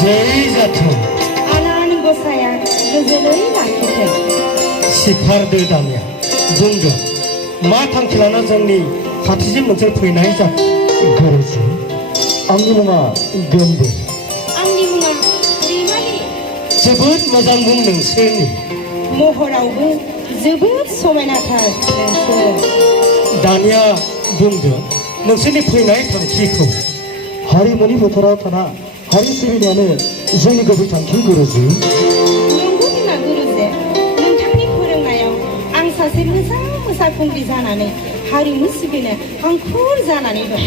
जय जाथों आनान गसाया गोजोनै लाखिथों सिखारदो दानिया बुंदो मा थांखि लाना जोंनि खाथिसिम मोनसे फैनाय जाखो गुरुजी आंनि मुङा गोमबो आंनि मुङा रैमालि जोबोद मोजां बुं नोंसोरनि महरावबो जोबोद समायनाथार नोंसोर दानिया बुंदो नोंसोरनि फैनाय थांखिखौ हारिमुनि फोथाराव थाना हारि सिबिनायानो जोंनि गुबै थांखि गुरुजी नंगौ बिमा गुरुजे नोंथांनि फोरोंनायाव आं सासे मोजां मोसाखुंग्रि जानानै हारिमु सिबिनो हांखुर जानानै दं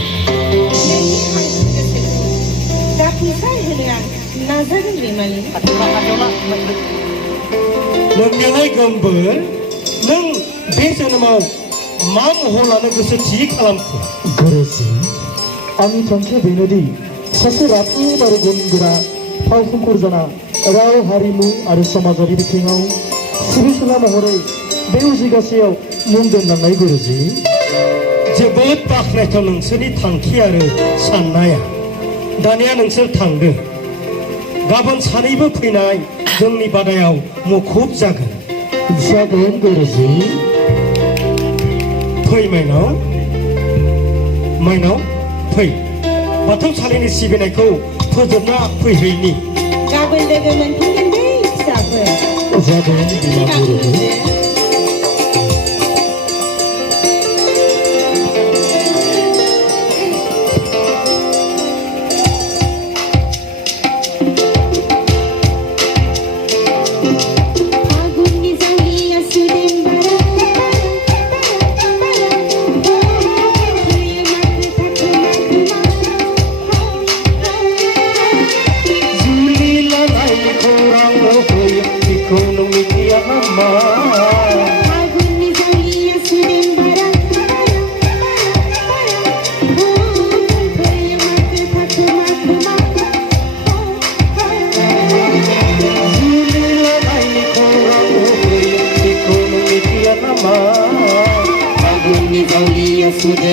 नोंनि हांखुर गोसोखौ जाफुंसार होनो आं नाजागोन रैमालि नोंनियालाय गोमबोर नों बे जोनोमाव मा महर लानो गोसो थि खालामखो गुरुजी आंनि थांखिया बेनोदि सासे राफोद आरो गुन गोरा फावखुंगुर जाना राव हारिमु आरो समाजारि बिथिङाव सिबिसुला महरै बे उजिगासेयाव मुं दोनलांनाय गुरुजी जोबोद बाख्नायथाव नोंसोरनि थांखि आरो साननाया दानिया नोंसोर थांदो गाबोन सानैबो फैनाय जोंनि बादायाव मुखुब जागोन गुरुजी फै माइनाव फै बाथौसालिनि सिबिनायखौ फोजोबना फैहैनि गाबोन लोगो मोनफिनगोन दै फिसाफोर जागोन बिमा गुरुजी Today